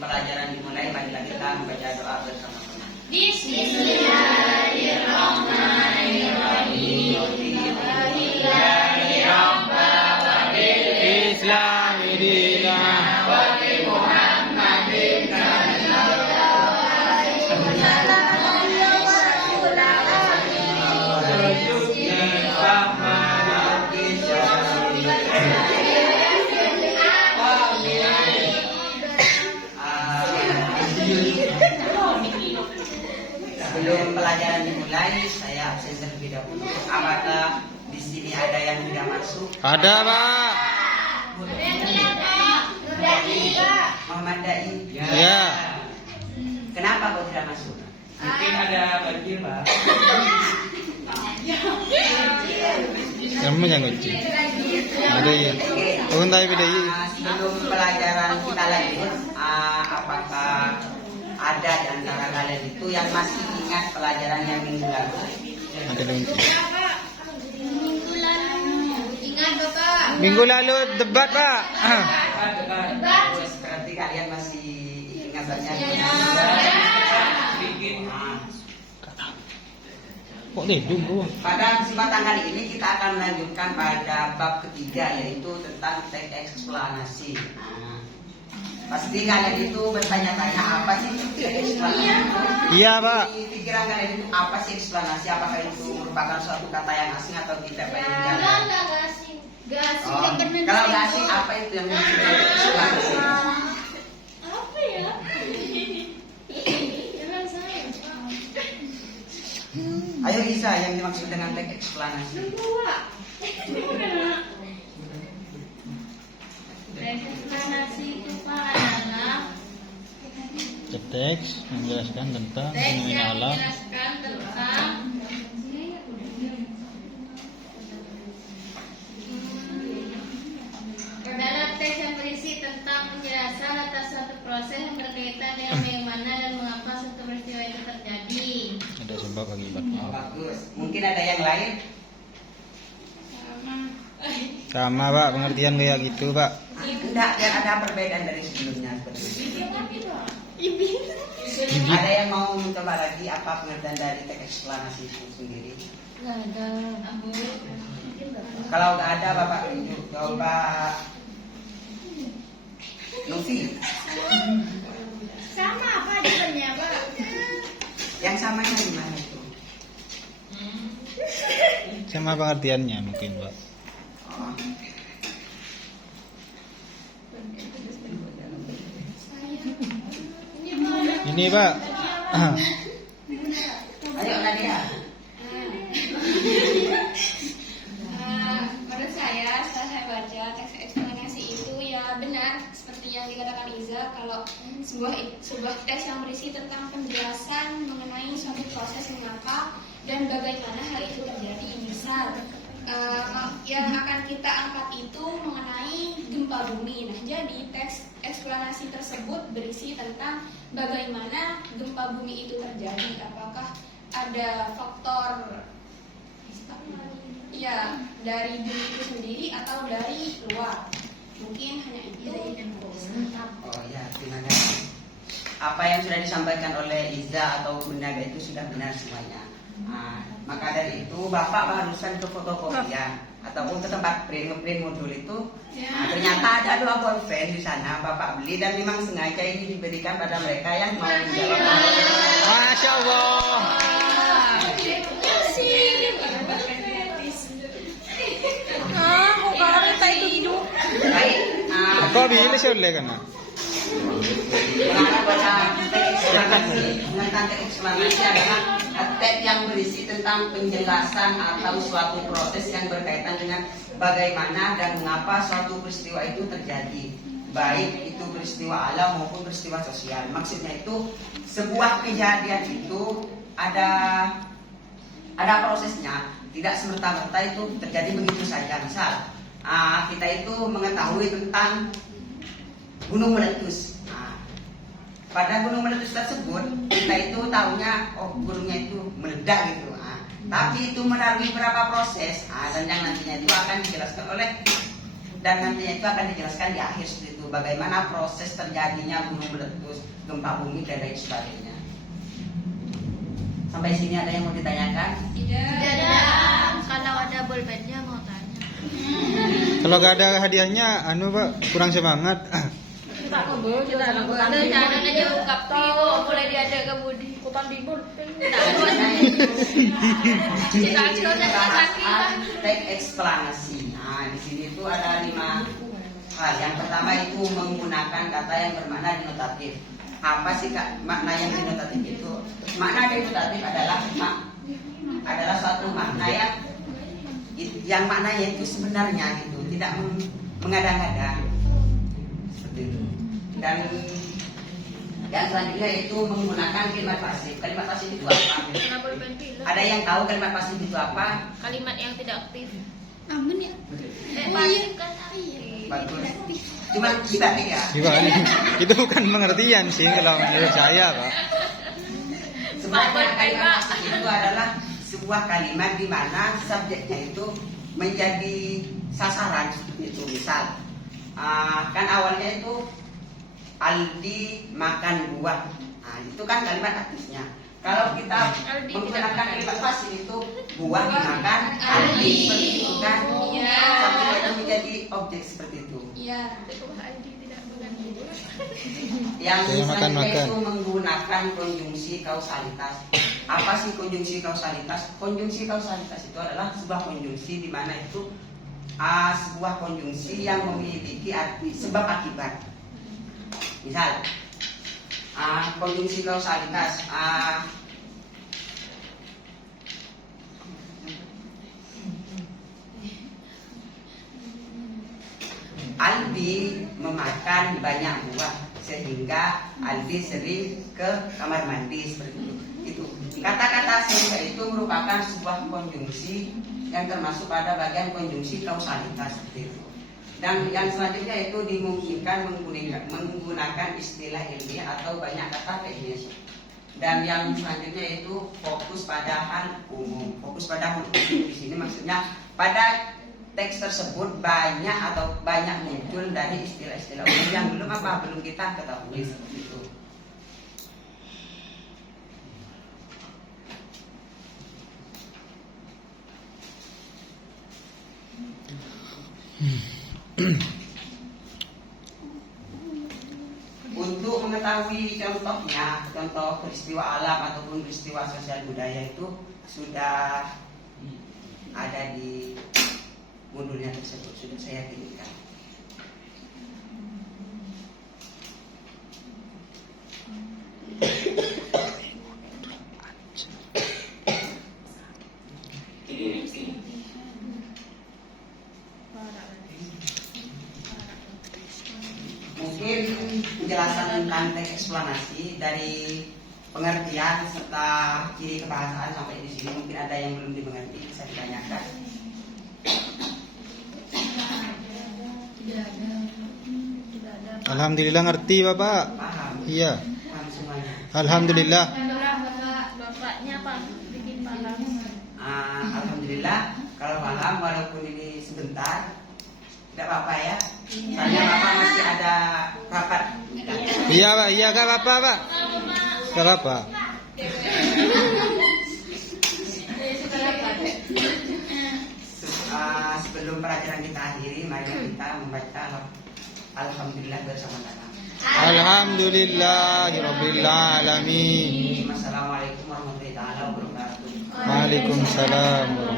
pelajaran dimulai, marilah kita membaca doa bersama-sama. Bismillahirrahmanirrahim. Islami dinah wa bi Muhammadin Sebelum pelajaran dimulai, saya absen terlebih dahulu. Apakah di sini ada yang tidak masuk? Ada, Pak. Muhammad Dai. Ya. Kenapa kau tidak masuk? Mungkin ada banjir, Pak. Kamu jangan kunci. Ada ya. Turun tayo beda ya. Sebelum pelajaran kita lanjut, apakah ada di antara kalian itu yang masih ingat pelajaran yang minggu lalu? Ada kunci. Ingat Bapak. Minggu lalu debat, Pak. Berarti kalian masih ingat banyak. Bikin Kok hidung gua? Pada kesempatan kali ini kita akan melanjutkan pada bab ketiga, yaitu tentang teks eksplanasi. Pasti kalian itu bertanya-tanya apa sih teks eksplanasi? Iya, Pak. Di pikiran kalian itu apa sih eksplanasi? Apakah itu merupakan suatu kata yang asing atau tidak? Oh, kalau nggak asing, apa itu yang dimaksud eksplanasi? Apa ya? Jangan saya. Ayo Isa, yang dimaksud dengan teks eksplanasi. Eksplanasi itu Pak adalah Teks menjelaskan tentang teks fenomena yang alam. menjelaskan tentang adalah teks yang berisi tentang penjelasan atas suatu proses yang berkaitan dengan bagaimana dan mengapa suatu peristiwa itu terjadi. Ada sebab akibatnya. Oh, bagus. Mungkin ada yang lain? Sama, Pak. Pengertian kayak gitu, Pak. Enggak, dan ada perbedaan dari sebelumnya seperti itu. Ada yang mau mencoba lagi apa pengertian dari teks eksplanasi itu sendiri? Nggak ada. Kalau nggak ada, Bapak tunjuk. Coba Novi. Sama apa jawabannya Pak? Yang samanya gimana itu? Sama pengertiannya mungkin, Pak. Oh. Ini, Pak. Ayo Nadia. Menurut saya, setelah saya baca teks eksplanasi itu ya benar seperti yang dikatakan Iza, kalau sebuah teks yang berisi tentang penjelasan mengenai suatu proses mengapa dan bagaimana hal itu terjadi. Misal yang akan kita angkat itu mengenai gempa bumi. Nah, jadi teks eksplanasi tersebut berisi tentang bagaimana gempa bumi itu terjadi. Apakah ada faktor ya dari bumi itu sendiri atau dari luar? Mungkin hanya itu. Oh ya, terima kasih. Apa yang sudah disampaikan oleh Iza atau Bunda itu sudah benar semuanya. Maka dari itu Bapak barusan ke fotokopian ataupun ke tempat print modul itu. Ternyata ada 2 pulpen di sana Bapak beli dan memang sengaja ini diberikan pada mereka yang mau menjawab. Masya Allah. Baik. Kok bila sih oleh kan? Tentang teks eksplanasi adalah teks yang berisi tentang penjelasan atau suatu proses yang berkaitan dengan bagaimana dan mengapa suatu peristiwa itu terjadi, baik itu peristiwa alam maupun peristiwa sosial. Maksudnya itu sebuah kejadian itu ada prosesnya, tidak semerta-merta itu terjadi begitu saja. Misal kita itu mengetahui tentang gunung meletus. Pada gunung meletus tersebut kita itu tahunya gunungnya itu meledak gitu. Tapi itu melalui beberapa proses dan yang nantinya itu akan dijelaskan di akhir seperti itu. bagaimana proses terjadinya gunung meletus, gempa bumi dan lain sebagainya. Sampai sini ada yang mau ditanyakan? Tidak. Kalau ada bolpennya mau tanya. Kalau gak ada hadiahnya, Pak, kurang semangat. Jangan aja ungkap kok mulai diada ke Budi. Kutan di bolpen. Teks eksplanasi. Nah, di sini tuh ada 5 hal. Yang pertama itu menggunakan kata yang bermakna denotatif. Apa sih makna yang denotatif itu? Makna denotatif adalah suatu makna yang maknanya itu sebenarnya gitu, tidak mengada-ngada seperti itu. Dan yang selanjutnya itu menggunakan kalimat pasif. Kalimat pasif itu apa? Ada yang tahu kalimat pasif itu apa? Kalimat yang tidak aktif. Aman ya? Pasif kan Bagus. Cuma dibalik ya. Gimana? Itu bukan pengertian sih kalau menurut saya, Pak. Sebenarnya kalimat pasif itu adalah sebuah kalimat di mana subjeknya itu menjadi sasaran seperti itu. Misal, kan awalnya itu Aldi makan buah. Nah, itu kan kalimat aktifnya. Kalau kita menggunakan kalimat pasif itu buah dimakan Aldi, seperti itu kan? Iya. Sampai itu menjadi objek seperti itu. Iya. Yang Saya selanjutnya makan. itu menggunakan konjungsi kausalitas. Apa sih konjungsi kausalitas? Konjungsi kausalitas itu adalah sebuah konjungsi di mana itu sebuah konjungsi yang memiliki arti sebab akibat. Misal, konjungsi kausalitas. Aldi memakan banyak buah sehingga Aldi sering ke kamar mandi seperti itu. Itu kata-kata sehingga itu merupakan sebuah konjungsi yang termasuk pada bagian konjungsi kausalitas seperti itu. Dan yang selanjutnya itu dimungkinkan menggunakan istilah ilmiah atau banyak kata teknis. Dan yang selanjutnya itu fokus pada hal umum. Fokus pada hal umum di sini maksudnya pada teks tersebut banyak muncul dari istilah-istilah umum yang belum kita ketahui seperti itu. Untuk mengetahui contoh peristiwa alam ataupun peristiwa sosial budaya itu sudah ada di modulnya tersebut, sudah saya pilihkan. Mungkin penjelasan tentang teks eksplanasi dari pengertian serta ciri kebahasaan sampai di sini mungkin ada yang belum dimengerti, bisa ditanyakan. Alhamdulillah ngerti, Bapak. Paham? Iya. Paham semuanya. Alhamdulillah. Bapaknya Pak bikin paham. Alhamdulillah kalau paham walaupun ini sebentar tidak apa-apa ya. Soalnya Bapak masih ada rapat. Iya, Pak. Iya, Kak, Bapak, Pak. Gak apa-apa. Sebelum pelajaran kita akhiri, mari kita membaca Alhamdulillah bersama-sama. Alhamdulillahirabbil alamin. Wassalamualaikum warahmatullahi wabarakatuh. Waalaikumsalam.